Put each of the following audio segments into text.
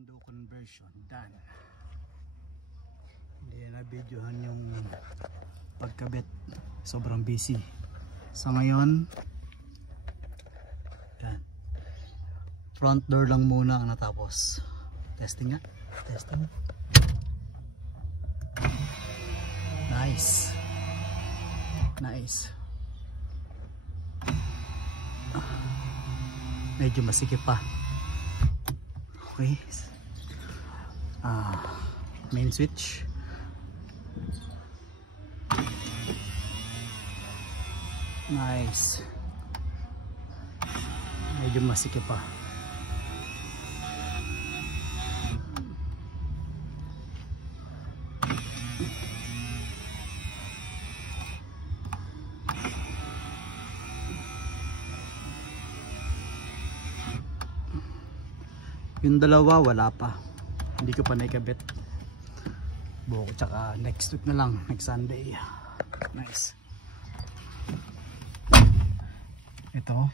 window conversion done. Hindi na videohan yung pagkabit, sobrang busy. So ngayon yan, front door lang muna ang natapos. Testing nga, testing. Nice, nice. Medyo masikip pa. Okay. Main switch. Nice. Medyo masikip pa. Yung dalawa wala pa, hindi ko pa naikabit. Buko tsaka next week na lang, next Sunday. Nice. Ito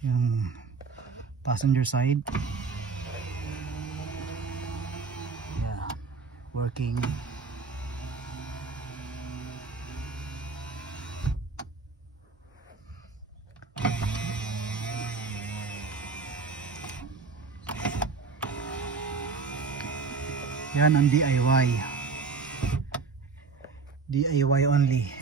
yung passenger side. Yeah, working. Yan ang DIY. DIY only.